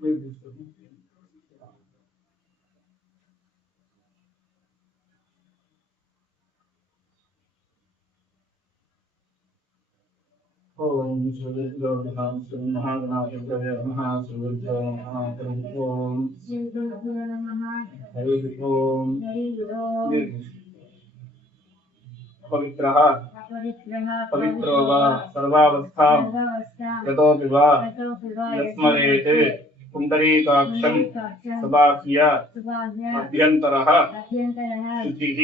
ओम श्रीगुरुभ्यो नमः श्री महागणाधिपतये नमः श्रीगुरुभ्यो नमः हरि ओम पवित्रः पवित्रो वा सर्वावस्थां गतोऽपि वा यस्मरेत् पुण्डरीकाक्षं सबाह्य अभ्यन्तरः शुचिः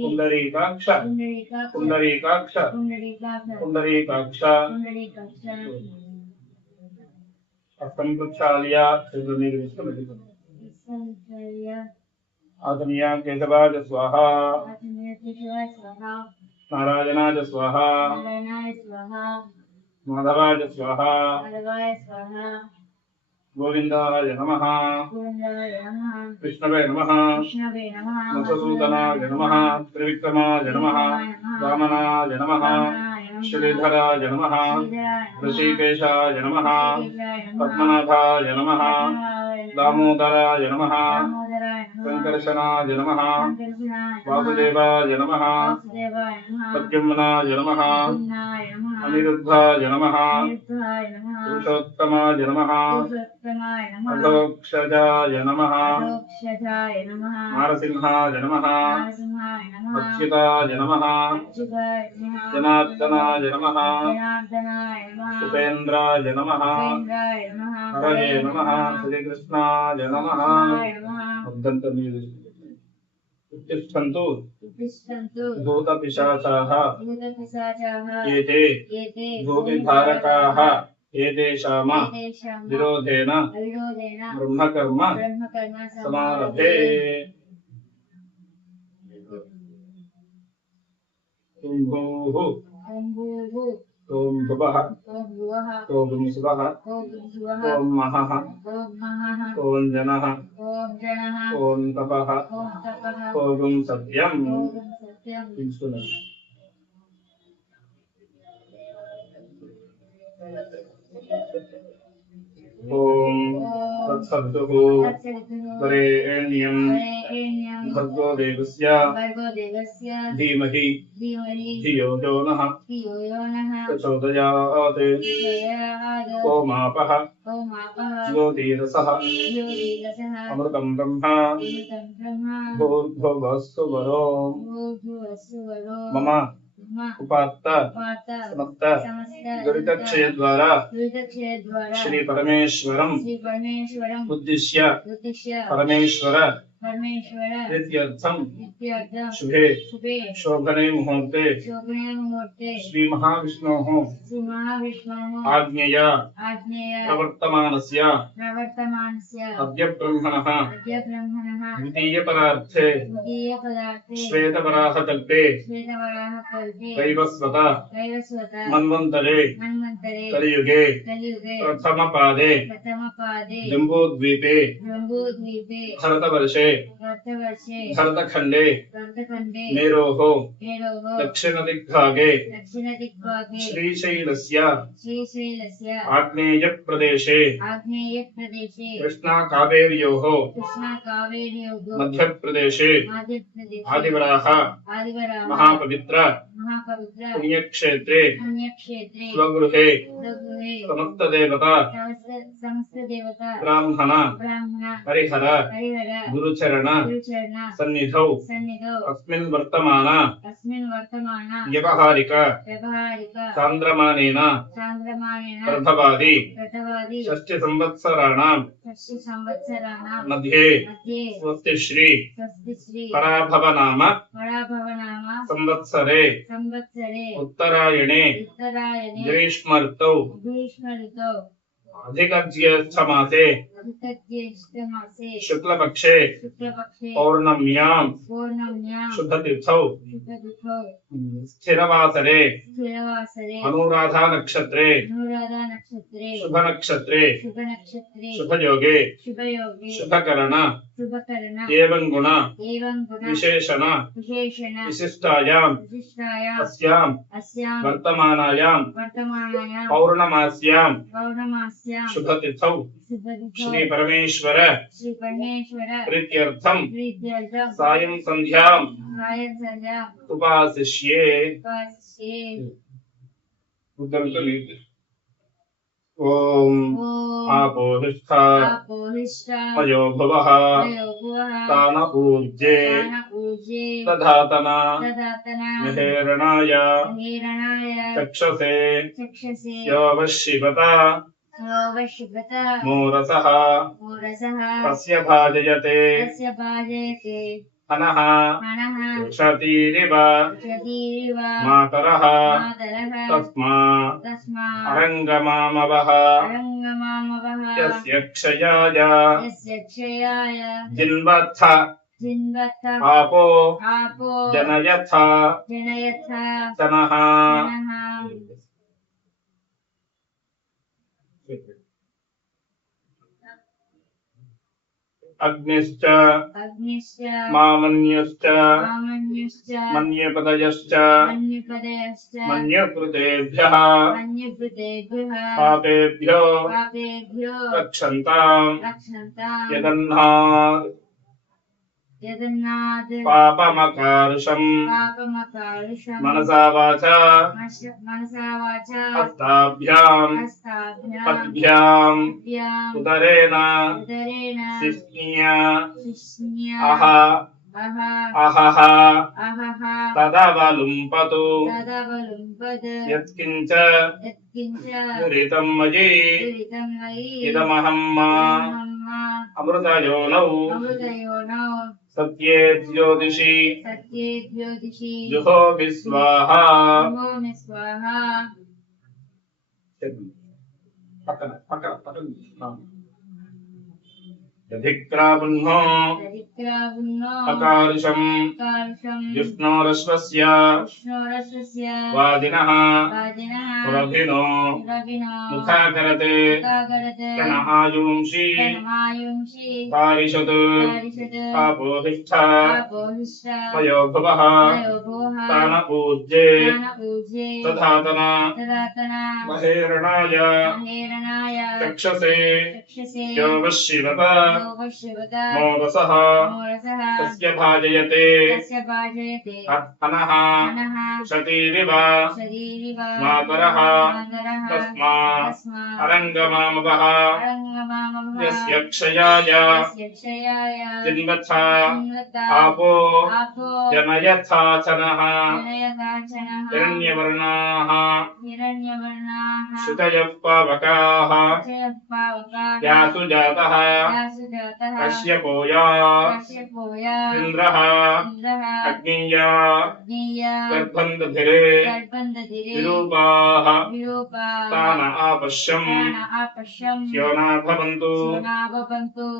पुण्डरीकाक्ष पुण्डरीकाक्ष पुण्डरीकाक्ष असंप्रक्षाल्य आत्मीया केशवाज स्वाहा नारायणाज स्वाहा माधवाज स्वाहा गोविंदाय नमः विष्णवे नमः मधुसूदनाय नमः त्रिविक्रमाय नमः वामनाय नमः श्रीधराय नमः ऋषिकेशाय नमः पद्मनाभाय नमः दामोदराय नमः संकर्षणाय नमः वासुदेवाय नमः प्रद्युम्नाय नमः अनिरुद्धाय नमः पुरुषोत्तमाय नमः अधोक्षजाय नमः नारसिंहाय नमः अच्युताय नमः जनार्दनाय नमः उपेन्द्राय नमः हरये नमः श्रीकृष्णाय नमः उत्तिष्ठन्तु भूतपिशाचाः एते भूमिधारकाः एतेषाम् विरोधेन ब्रह्मकर्म समारभे। ॐ भूः ॐ भुवः ॐ सुवः ॐ महः ॐ जनः ॐ तपः ॐ सत्यम्। ओम तत्सवितुः वरेण्यं भर्गो देवस्य धीमहि धियो यो नः प्रचोदयात् ओमापः ज्योतिरसः अमृतं ब्रह्म भूर्भुवस्सु वरो मम उपात्त समस्त दुरितक्षय द्वारा श्री परमेश्वरं उद्दिश्य परमेश्वर प्रीत्यर्थं शुभे शोभने मुहूर्ते श्री महाविष्णोः आज्ञया प्रवर्तमानस्य अद्य ब्रह्मणः द्वितीयपरार्थे श्वेतवराहकल्पे वैवस्वत मन्वन्तरे कलियुगे प्रथमपादे जम्बूद्वीपे भरतवर्षे भरतखण्डे मेरोः दक्षिणदिग्भागे श्रीशैलस्य आग्नेयप्रदेशे कृष्णाकावेर्योः मध्यप्रदेशे आदिवराह महापवित्र पुण्यक्षेत्रे स्वगृहे समस्तदेवता ब्राह्मण हरिहर गुरुचरण सन्निधौ अस्मिन् वर्तमान व्यवहारिक चान्द्रमानेन प्रभवादि षष्टि संवत्सराणां मध्ये स्वस्तिश्री पराभवनाम संवत्सरे उत्तरायणे ग्रीष्मर्तौ अधिकज्येष्ठमासे शुक्लपक्षे पौर्णम्यां शुभतिथौ स्थिरवासरे अनुराधा नक्षत्रे शुभनक्षत्रे शुभयोगे शुभकरण एवं गुण विशेषण विशिष्टायां अस्यां वर्तमानायां पौर्णमास्यां शुभतिथौ श्री परमेश्वर प्रीत्यर्थम सायं संध्यां उपासिष्ये ओम आपोहिष्ठा अयो भुवः तान ऊर्जे दधातना महेरणाय चक्षसे योवशिवता मूरसः तस्य भाजयते हनः क्षतिरिव मातरः तस्मात् अरङ्गमामवः यस्य क्षयाय जिन्वत्थ आपो जनयथ तनः अग्निश्च मामन्युश्च मन्यपदयश्च मन्यकृतेभ्यः पापेभ्यो रक्षन्ताम् यदन्नात् पापमकार्षम् मनसा वाचा हस्ताभ्याम् पद्भ्याम् उदरेण शिष्णीय अहः तदवलुम्पतु यत्किञ्च दुरितं मयि इदमहं अमृतयोनौ सत्ये ज्योतिषि जुहोमि स्वाहा यधिक्रावुन्नो अकार्षम् जिष्णोरश्वस्य वादिनः पुरभिनो मुखाकरते तन आयुंषि पारिषत् आपोहिष्ठा मयो भुवः तान ऊर्जे तधातना महेरणाय चक्षसे योवशिवता मोरसः तस्य भाजयते हनः क्षतिरिव मातरः तस्मात् अरङ्गमामवः यस्य क्षयाय जिन्वथ आपो जनयथा चनः हिरण्यवर्णाः शुतयः पावकाः यासु जातः कश्यपोया इन्द्रः अग्निया गर्भन्दधिरे विरूपाः तान आपश्यम् योना भवन्तु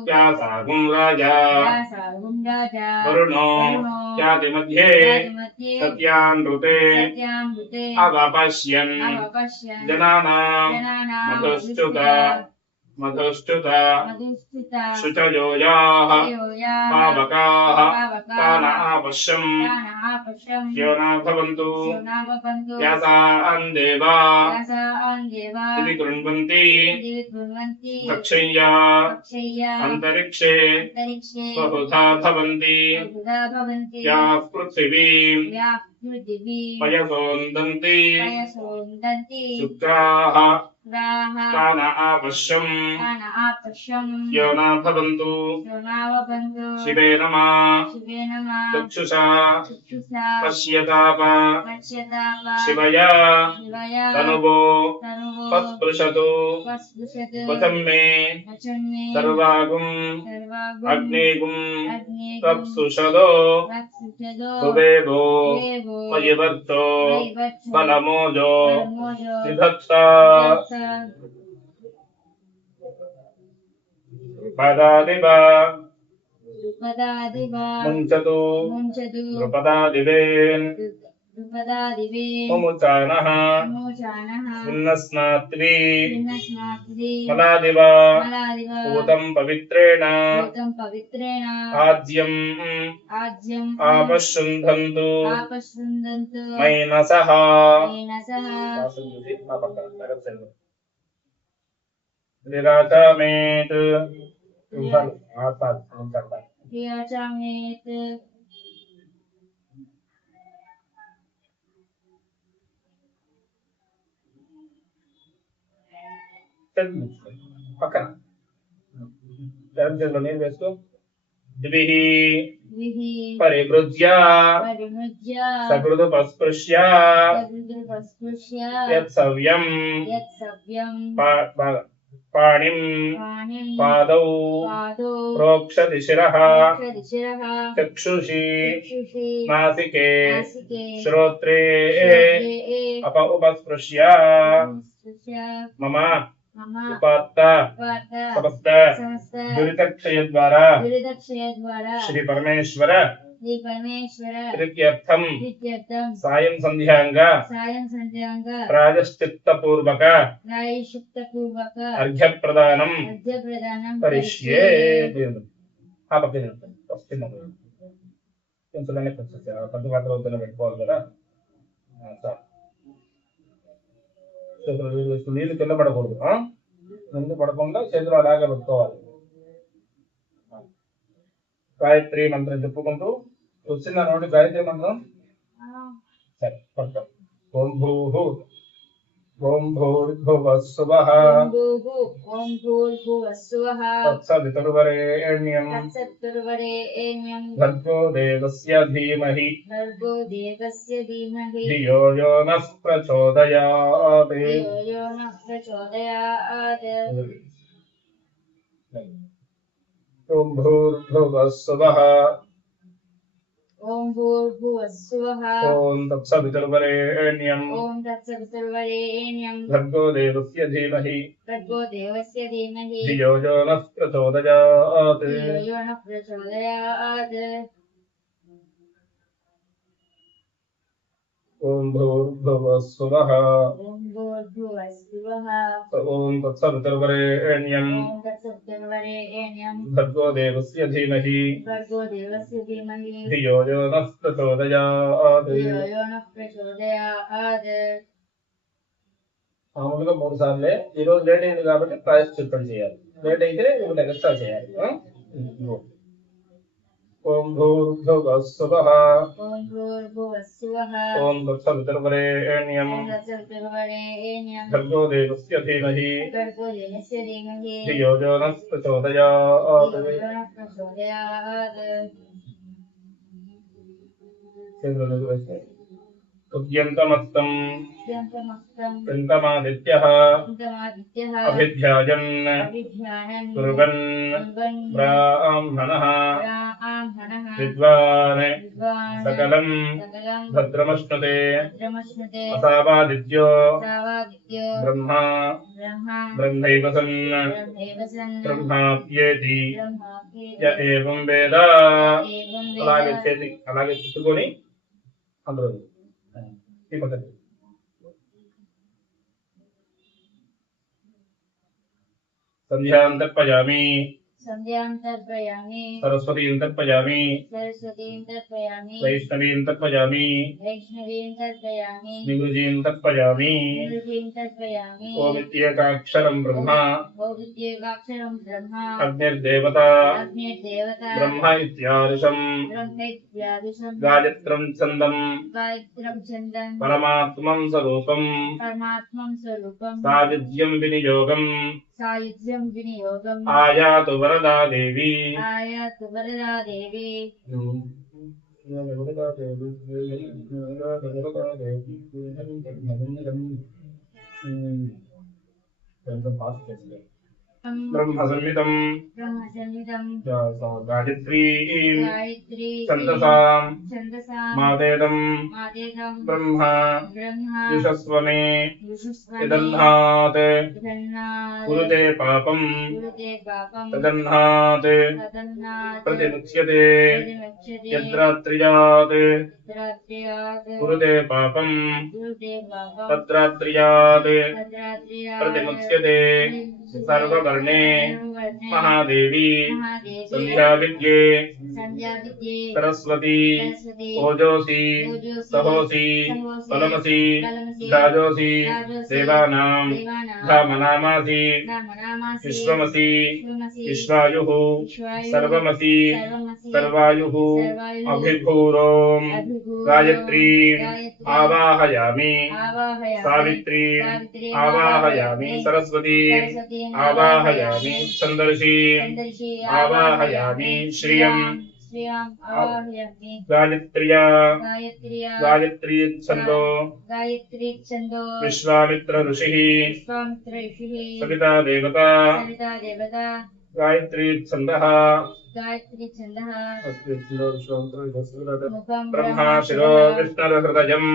व्यासागुं राजा वरुणो यातिमध्ये सत्यानृते अवपश्यन् जनानां मधुश्च्युत शुचयोयाः पावकाः तान आपश्यम् योना भवन्तु व्यासान् देवा इति कृण्वन्ति भक्षय्या अन्तरिक्षे बहुधा भवन्ति याः पृथिवीम् पयसोन्दन्ति शुक्राः तान आपश्यम् योना भवन्तु शिवे नमः चक्षुषा पश्यताप शिवया तनुवो पस्पृशतु वचं मे सर्वागुं अग्नेगुं तप्सुषदो भुवेवो मयिवर्तो बलमोजो निधत्ता पदादिवा मुञ्चतु द्रुपदादिवेन् मुमुचानः विन्नस्नात्रि मलादिवा पूतं पवित्रेण आज्यम् आपशुन्धन्तु मैनसः विराचामेत विराचामेत పక్కన నీళ్ళు వేసుకో ద్విః పరిగృజ్య సకృదుపస్పృశ్య యత్సవ్యం పాణిం పాదౌ ప్రోక్షతి శిరః చక్షుషి నాసికే శ్రోత్రే ఉపస్పృశ్య మమ ఉపాత్త సమస్త దురితక్షయ ద్వారా శ్రీ పరమేశ్వర ప్రీత్యర్థం సాయం సంధ్యాంగా ప్రాయశ్చిత్తపూర్వక అర్ఘ్యప్రదానం కరిష్యే. ఆ పక్కన కొంచెం పెద్ద పాత్ర అవుతున్న పెట్టుకోవాలి కదా. నీళ్ళు కింద పడకూడదు, కింద పడకుండా చేతులు అలాగే పెట్టుకోవాలి. గాయత్రి మంత్రం చెప్పుకుంటూ వచ్చిందా నోటి గాయత్రి మంత్రం. సరే పడతాం. ఓం భూః ఓం భూర్భువః స్వః తత్సవితుర్వరేణ్యం భర్గో దేవస్య ధీమహి ధియో యో నః ప్రచోదయాత్. ఓం భూర్భువః స్వః ఓం భూర్భువః స్వః ఓం తత్సవితుర్వరేణ్యం భర్గో దేవస్య ధీమహి ధియో యో నః ప్రచోదయాత్. ఓం భూర్భువః స్వః ఓం తత్సవితుర్వరేణ్యం భర్గో దేవస్య ధీమహి ధియో యో నః ప్రచోదయాత్. మామూలుగా 3 సార్లే. ఈ రోజు లేట్ అయింది కాబట్టి ప్రాయశ్చిత్తం చేయాలి. లేట్ అయితే ఒకటి ఎక్స్ట్రా చేయాలి. ఓం భూర్భువః స్వః ఓం తత్సవితుర్వరేణ్యం భర్గో దేవస్య ధీమహి ధియో యో నః ప్రచోదయాత్. ఉద్యంతమస్తం పింతమాదిత్యః అభిధ్యాయన్ కుర్వన్ బ్రాహ్మణః విద్వాన్ సకలం భద్రమశ్నుతే అసావాదిత్యో బ్రహ్మా బ్రహ్మైవ సన్ బ్రహ్మాప్యేతి య ఏవం వేద. అలాగే చిట్టుకొని అందులో ఈ పద్ధతి. సంధ్యాం తర్పయామి సరస్వతీం తర్పయామి వైష్ణవీం తర్పయామి నివృజీం తర్పయామి. ఓమిత్యేకాక్షరం బ్రహ్మ అగ్నిర్దేవత బ్రహ్మ ఇత్యాదిశం గాయత్రం ఛందం పరమాత్మం స్వరూపం సాయుజ్యం వినియోగం ఆయాతు వరదా దేవి. బ్రహ్మసన్నిధం గాయత్రీ ఛందసాం మాదేదం బ్రహ్మ యుషస్వమే యదన్నాత్ కురుతే పాపం తదన్నాత్ ప్రతిముచ్యతే యద్రాత్ర్యాత్ కురుతే పాపం తద్రాత్ర్యాత్ ప్రతిముచ్యతే. సర్వగా धनुर्वर्णे महादेवी संध्याविद्ये सरस्वती ओजोसी सहोसी फलमसी राजोसी देवानां धामनामासी विश्वमसी विश्वायुः सर्वमसी सर्वायुः अभिभूरों गायत्री आवाहयामि सावित्री आवाहयामि सरस्वती आवाहयामि संदर्शी आवाहयामि श्रियं गायत्र्या गायत्री छंदो विश्वामित्र ऋषिः सविता देवता गायत्री छंदः ब्रह्मा शिरो विष्णुर्हृदयं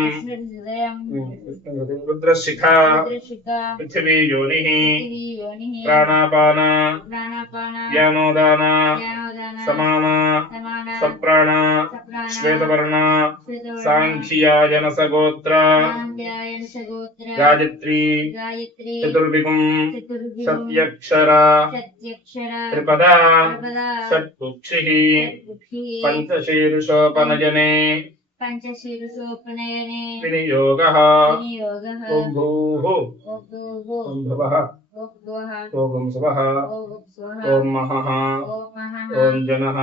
रुद्रशिखा पृथिवी योनिः प्राणापान ज्ञानोदान समाना सप्राण श्वेतवर्ण सांख्यायनसगोत्र गायत्री चतुर्विगुं सत्यक्षरा त्रिपदा षट्कुक्षिः पंचशीर्षोपनयने विनियोगः ॐ भूः ॐ भुवः ॐ सुवः ॐ महः ॐ जनः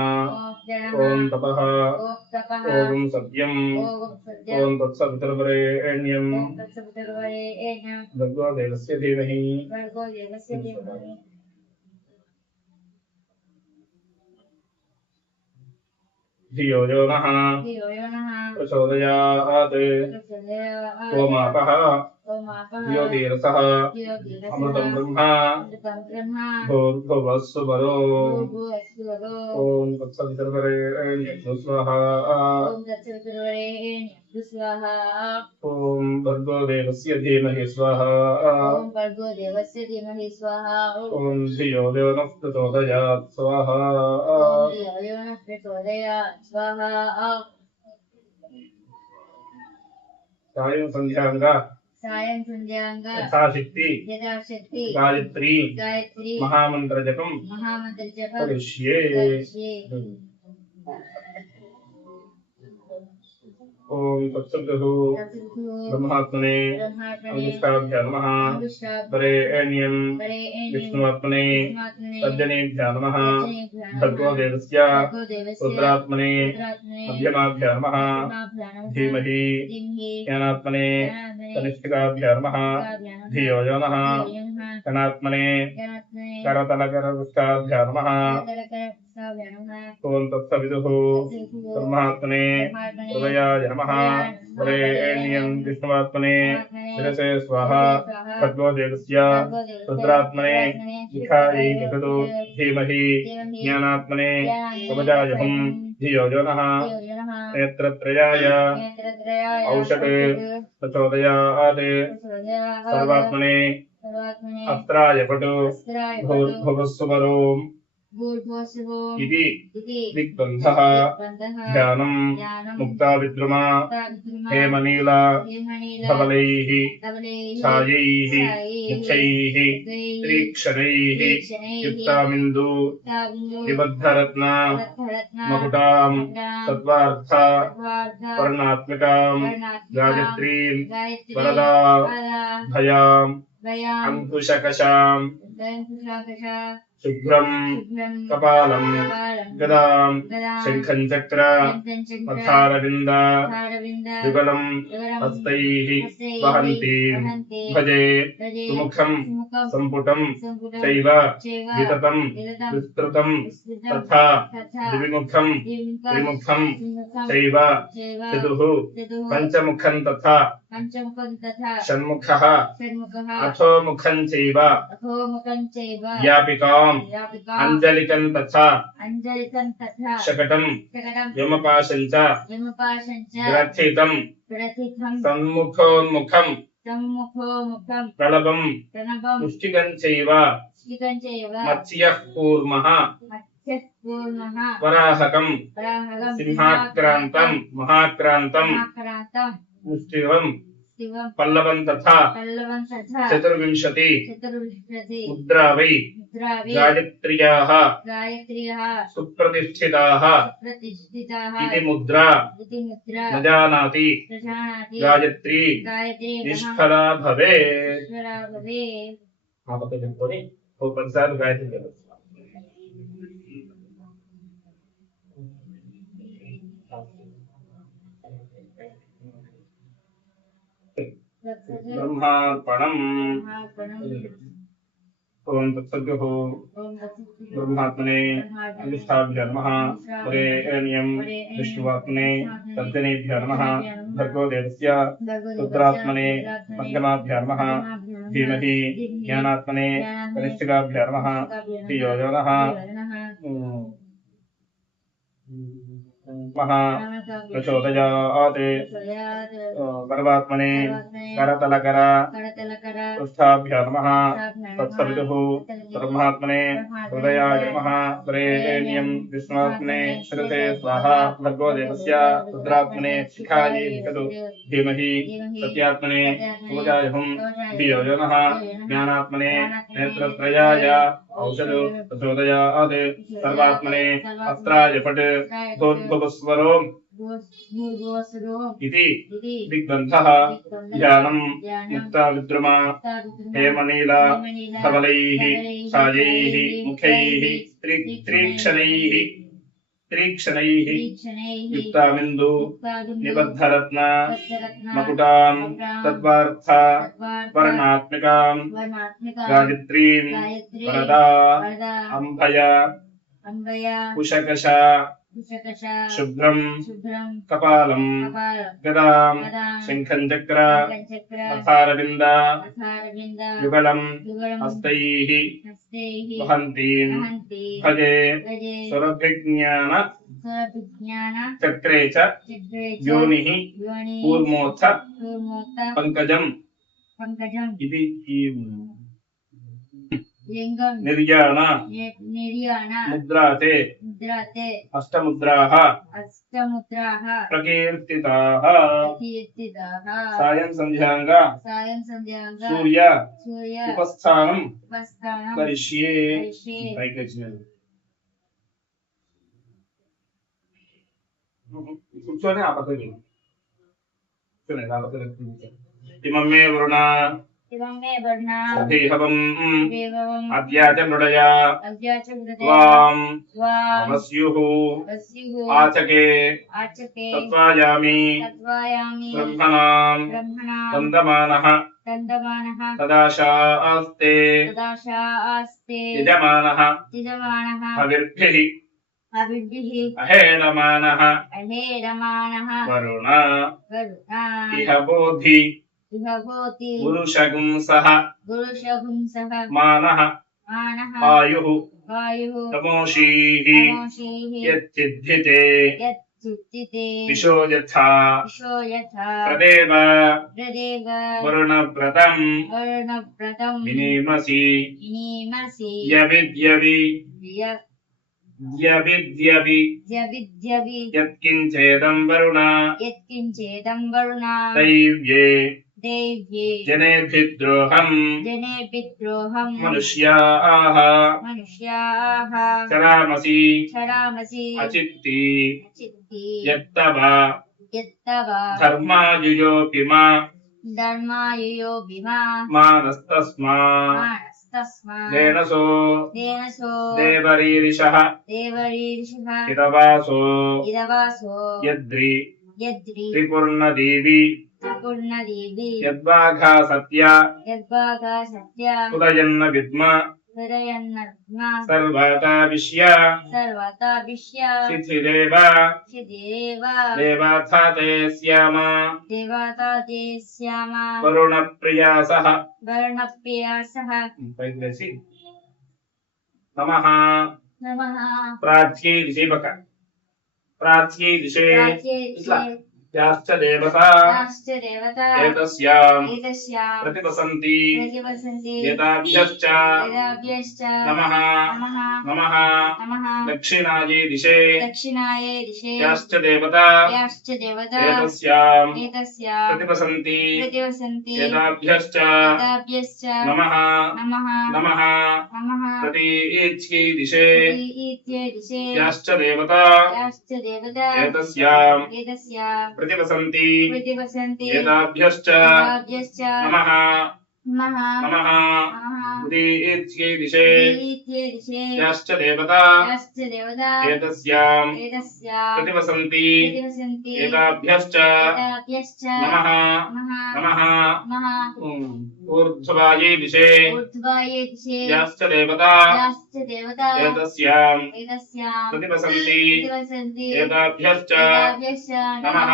ॐ तपः ॐ सत्यं ॐ तत्सवितुर्वरेण्यं भर्गो देवस्य धीमहि धियो यो नः प्रचोदयात् ओमापः योगीरसः अमृतं ब्रह्मा भूर्भुवः सुवरो ॐ तत्सवितुर्वरेण्यं स्वाहा ॐ भर्गो देवस्य धीमहि स्वाहा ॐ धियो यो नः प्रचोदयात् स्वाहा सायं संध्याङ्गा यथाशक्ति गायत्री महामन्त्रजपं करिष्ये ओम तत्सवितुः ब्रह्मात्मने अंगुष्ठाभ्यां नमः वरेण्यं विष्णुआत्मने तर्जनेभ्यां नमः भर्गो देवस्य रुद्रात्मने मध्यमाभ्यां नमः धीमहि ज्ञानात्मने कनिष्ठिकाभ्यां नमः धियो यो नः गणात्मने करतलकरवृष्टाभ्यां नमः ओम तत्सवितुः ब्रह्मात्मने हृदयाय नमः वरेण्यं विष्णुआत्मने शिरसे स्वाहा भर्गो देवस्य रुद्रात्मने शिखायै जगतो धीमहि ज्ञानात्मने कवचाय हुं धियो यो नः नेत्रत्रयाय औषधे प्रचोदयात् सर्वात्मने अस्त्राय पटु भूर्भुवः सुवरों इति दिग्बन्धः ध्यानं मुक्ताविद्रुमा हेमनीला धवलैः छायैः मुख्यैः तीक्ष्णैः युक्तामिन्दु निबद्धरत्न मकुटां तत्त्वार्थ वर्णात्मिकां गायत्रीं वरदा भयां अंकुशकशां शुभ्रं कपालं गदां शङ्खं चक्र मथारविन्द युगलं हस्तैः वहन्तीं भजे सुमुखं सम्पुटं चैव विततं विस्तृतं तथा द्विमुखं त्रिमुखं चैव चतुः पञ्चमुखं तथा षण्मुखः अथोमुखं चैव व्यापिकां अंजलिकं तथा शकटं यमपाशं च ग्रथितं सन्मुखोन्मुखं प्रणवं मुष्टिकं चैव मत्स्यः कूर्मः वराहकं सिंहाक्रान्तं महाक्रान्तं मुष्टिकं पार्थिवं पल्लवं तथा पल्लवं तथा चतुर्विंशति चतुर्विंशति मुद्रा वै मुद्रावि गायत्र्याः गायत्र्यः सुप्रतिष्ठिताः प्रतिष्ठिताः इति मुद्रा इति मुद्रा न जानाति प्रजानाति गायत्री गायत्री निष्फला भवेत् ईश्वरा भवेत् ఆ పక్క చెప్పుకొని ఓ 10 సార్లు గాయత్రి చెప్పచ్చు. బ్రహ్మార్పణం. ఓం తత్సద్గుః బ్రహ్మాత్మనే అధిష్టాభ్యో నమః వరేణ్యం విష్ణువాత్మనే తద్జనేభ్యో నమః భర్గో దేవస్య రుద్రాత్మనే మధ్యమాభ్యో నమః ధీమహి జ్ఞానాత్మనే కనిష్ఠికాభ్యో నమః ధియో యో నః ప్రచోదయాత్ పరమాత్మనే కరతలకర పృష్ఠాభ్యో నమః తత్సవితుః బ్రహ్మాత్మనే హృదయాయ నమః వరేణ్యం విష్ణువాత్మనే శిరసే స్వాహా భర్గో దేవస్య రుద్రాత్మనే శిఖాయే నిషదు ధీమహి సత్యాత్మనే పూజాయహం ధియో యో నః జ్ఞానాత్మనే నేత్రత్రయాయ ఔషధు ప్రచోదయాత్ సర్వాత్మనే అస్త్రాయ ఫట్ భూర్భువస్వరో इति दिग्बन्धः ध्यानं मुक्ता विद्रुमा हेमनीला धवलैः सायैः मुखैः त्रीक्षणैः युक्तामिन्दु निबद्धरत्न मकुटां तद्वार्था वर्णात्मिकां गायत्रीं वरदा अम्भया कुशकशा शुभ्रं कपालं गदां शङ्खं चक्र हस्तारविन्द युगलं हस्तैः वहन्तीं भजे सुरभिज्ञान चक्रे च योनिः कूर्मोत्थ पङ्कजम् इति निर्याण मुद्राते अष्टमुद्राः प्रकीर्तिताः सायं संध्याङ्गा सूर्य उपस्थानं करिष्ये కూర్చొని ఆ పక్కకి కూర్చొని ఆ పక్కకి ఇమం మే వరుణ అధిహవం అద్యాచ మృడయా త్వాం నమస్యుః ఆచకే తత్వాయామి బ్రహ్మణాం దందమానః తదాశాస్తే యజమానః అవిర్భిః అహేళమానః వరుణ ఇహ బోధి పురుషగుంసః మానః ఆయుః తమోషీః యచ్చిద్ధితే విశో యథా ప్రదేవ వరుణవ్రతం వినేమసి యవిద్యవి యత్కించేదం వరుణ దైవ్యే జనేభిద్రోహం మనుష్యాః చరామసి అచిత్తి యత్తవ ధర్మాయుయోపి మానస్తస్మా దేనసో దేవరీరిషః ఇదవాసో యద్రి త్రిపుర్ణదేవి యద్వాఘా సత్య ఉదయన్న విద్మ సర్వతావిష్య సిద్ధిరేవ దేవాథాతే స్యామ వరుణప్రియాసః పైకి నమః ప్రాచ్యే దిశే పక్క ప్రాచ్యే దిశే ఇట్లా याश्च देवता याश्च देवता एतस्याम् एतस्यां प्रतिवसन्ति प्रतिवसन्ति एताभ्यश्च वेदाभ्यश्च नमः नमः नमः नमः दक्षिणायै दिशे दक्षिणाये दिशे याश्च देवता याश्च देवता एतस्याम् एतस्यां प्रतिवसन्ति प्रतिवसन्ति एताभ्यश्च वेदाभ्यश्च नमः नमः नमः नमः प्रतीच्यै दिशे इत्ये दिशे याश्च देवता याश्च देवता एतस्याम् एतस्यां प्रतिवसन्ति प्रतिवसन्ति एताभ्यश्च वेदाभ्यश्च नमः नमः नमः नमः प्रतीच्यै दिशे इत्ये दिशे याश्च देवता याश्च देवता एतस्याम् एतस्यां प्रतिवसन्ति प्रतिवसन्ति एताभ्यश्च वेदाभ्यश्च नमः नमः नमः नमः ऊर्ध्वायै दिशे ऊर्ध्वाये दिशे याश्च देवता याश्च देवता एतस्याम् एतस्यां प्रतिवसन्ति प्रतिवसन्ति एताभ्यश्च वेदाभ्यश्च नमः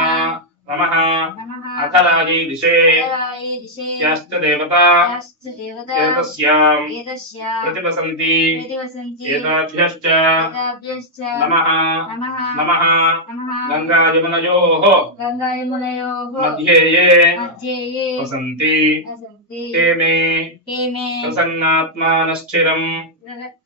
नमः नमः अथरायै दिशे अथराये दिशे याश्च देवता याश्च देवता एतस्याम् एतस्यां प्रतिवसन्ति प्रतिवसन्ति एताभ्यश्च वेदाभ्यश्च नमः नमः नमः नमः गङ्गायमुनयोः गङ्गायमुनयोः मध्ये ये मध्ये ये वसन्ति वसन्ति ते मे ते मे प्रसन्नात्मानश्चिरम्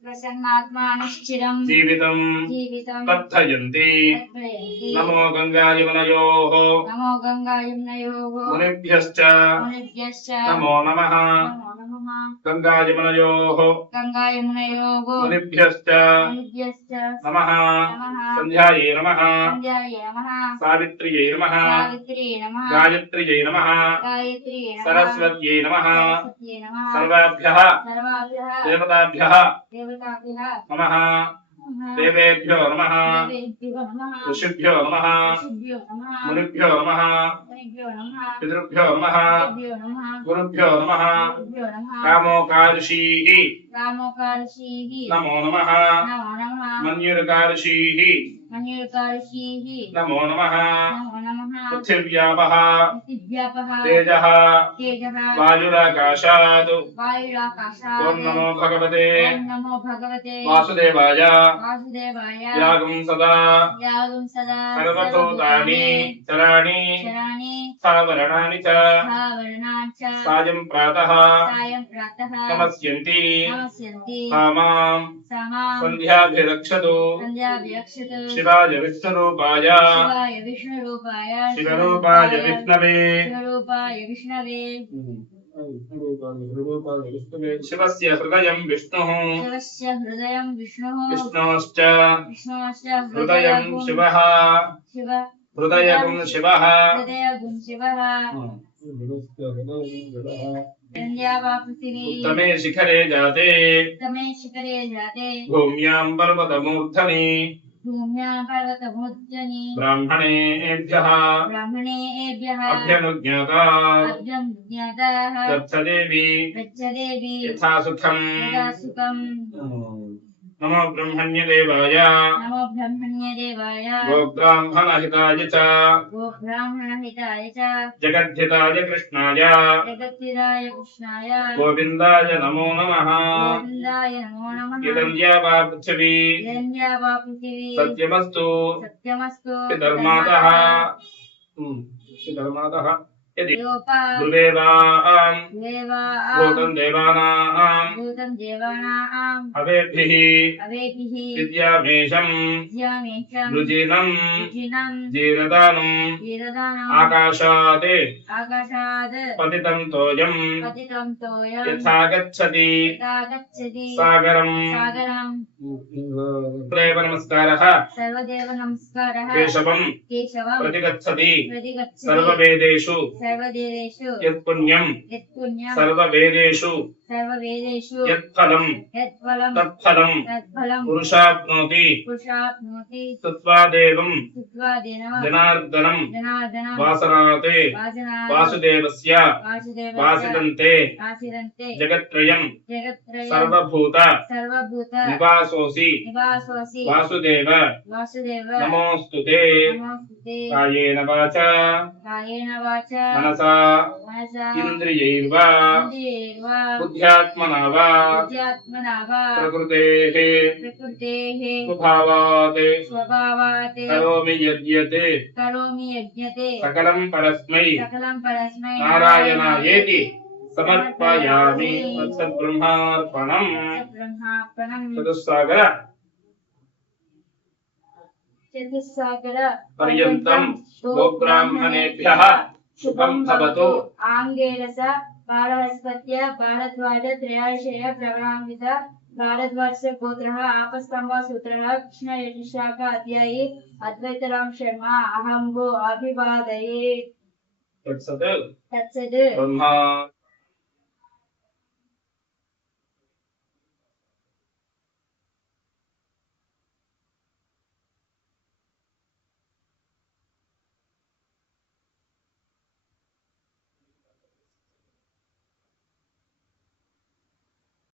प्रसन्नात्मानुश्चिरं जीवितम् जीवितं कथयन्ति तर्पयन्ति। नमो गङ्गायमुनयोः नमो गङ्गायमुनयोः मुनिभ्यश्च मुनिभ्यश्च नमो नमः नमो नमः गङ्गायमुनयोः गङ्गायमुनयोः मुनिभ्यश्च मुनिभ्यश्च नमः नमः सन्ध्यायै नमः सन्ध्यायै नमः सावित्र्यै नमः सावित्र्यै नमः गायत्र्यै नमः गायत्र्यै नमः सरस्वत्यै नमः सरस्वत्यै नमः सर्वाभ्यः सर्वाभ्यः देवताभ्यः देवताभ्यः नमः नमः देवेभ्यो नमः देवेभ्यो नमः ऋषिभ्यो नमः ऋषिभ्यो नमः मुनिभ्यो नमः मुनिभ्यो नमः पितृभ्यो नमः पितृभ्यो नमः गुरुभ्यो नमः गुरुभ्यो नमः कामोकादशीः रामोकादशीः नमो नमः नमो नमः मन्युरकादशीः मन्युकादशीः नमो नमः नमो नमः पृथिव्यापः पृथिव्यापः तेजः तेजः वायुराकाशात् वायुराकाशात् ॐ नमो भगवते ॐ नमो भगवते वासुदेवाय वासुदेवाय यागं सदा यागं सदा सर्वभूतानि चराणि शराणि स्थावरणानि च स्थावरणानि च सायं प्रातः सायं प्रातः नमस्यन्ति नमस्यन्ति सा मां समां सन्ध्याभिरक्षतु सन्ध्याभिरक्षतु शिवाय विष्णुरूपाय शिवाय विष्णुरूपाय शिवरूपाय विष्णवे शिवरूपाय विष्णवे शिवस्य हृदयं विष्णुः शिवस्य हृदयं विष्णुः विष्णोश्च विष्णोश्च हृदयं शिवः शिव हृदयगुं शिवः हृदयगुं शिवः सन्ध्या वा पृथिवी उत्तमे शिखरे जाते उत्तमे शिखरे जाते भूम्यां पर्वतमूर्धनि भूम्यां पर्वतमूर्धनि ब्राह्मणेभ्यः ब्राह्मणेभ्यः अभ्यनुज्ञातात् अभ्यनुज्ञाताः गच्छदेवी गच्छदेवी यथा सुखम् यदा सुखम् नमो ब्रह्मण्यदेवाय नमो ब्रह्मण्यदेवाय गोब्राह्मणहिताय च गोब्राह्मणहिताय च जगद्धिताय कृष्णाय जगत्पिताय कृष्णाय गोविन्दाय नमो नमः गोविन्दाय नमो नमः इदं वा पृथिवी हिरण्या वा पृथिवी सत्यमस्तु सत्यमस्तु धर्मातः धर्मातः यदि योपा दुर्देवां देवाः भूतं देवानां भूतं देवानाम् अवेभिः अवेभिः विद्यामेषं विद्यामेषं रुजिनं रुजिनं जीरदानं वीरदानम् आकाशात् आकाशात् पतितं तोयं पतितं तोयं यथा गच्छति यथा गच्छति सागरम् सागरम् देव नमस्कारः सर्वदेव नमस्कारः केशवं केशवं प्रतिगच्छति प्रतिगच्छति सर्ववेदेषु सर्वदेवेषु यत्पुण्यं यत्पुण्यं सर्ववेदेषु सर्ववेदेषु यत्फलं यत्फलं तत्फलं तत्फलं पुरुषाप्नोति पुरुषाप्नोति तत्त्वादेवं सुत्वादिनः जनार्दनं जनार्दनं वासनात् वासनात् वासुदेवस्य वासुदेवस्य वासितन्ते वासितन्ते जगत्त्रयं जगत्त्रयं सर्वभूत सर्वभूत निवासोऽसि निवासोऽसि वासुदेव वासुदेव नमोऽस्तुते नमोऽस्तुते कायेन वाचा कायेन वाचा मनसा मनसा इन्द्रियैर्वा इन्द्रियैर्वा बुद्ध्या बुद्ध्यात्मना वा बुद्ध्यात्मना वा प्रकृतेः प्रकृतेः स्वभावात् स्वभावात् करोमि यद्यते करोमि यज्ञते सकलं परस्मै सकलं परस्मै नारायणायेति समर्पयामि तत्सद्ब्रह्मार्पणम् ब्रह्मार्पणम् चतुस्सागर चतुस्सागर पर्यन्तं गोब्राह्मणेभ्यः शुभं भवतु आंगेरस बालहस्पत्य भारद्वाज त्रयाशय प्रवरान्वित भारद्वाज गोत्रः आपस्तंभ सूत्रः कृष्ण यजुशाख अध्यायी अद्वैतराम शर्मा अहं वो अभिवादये तत्सत् तत्सद् ब्रह्मा